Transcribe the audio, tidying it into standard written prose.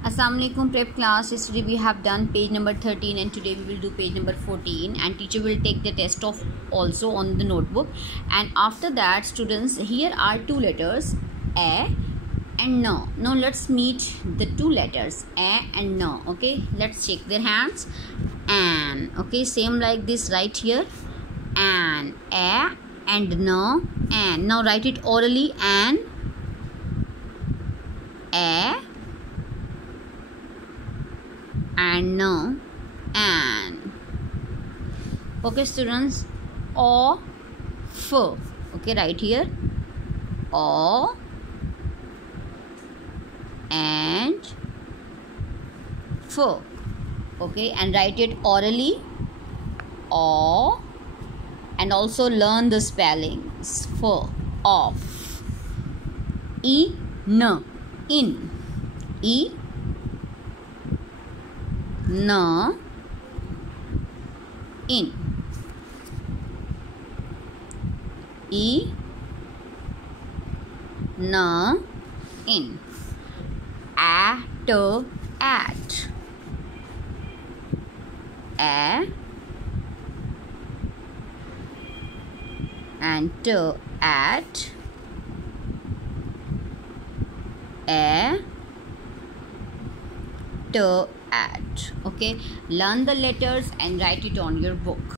Assalamualaikum prep class. Yesterday we have done page number 13 and today we will do page number 14, and teacher will take the test of also on the notebook. And after that, students, here are two letters, a and no. Now let's meet the two letters a and no. Okay, let's shake their hands. And okay, same like this right here, and a and no. And now write it orally, and a and no. And okay students, o f. Okay, right here, o and f. Okay, and write it orally, o, and also learn the spellings for of. E n, in, e n, in, e n, in, at, at, a and t, at, a, t, at. Okay, learn the letters and write it on your book.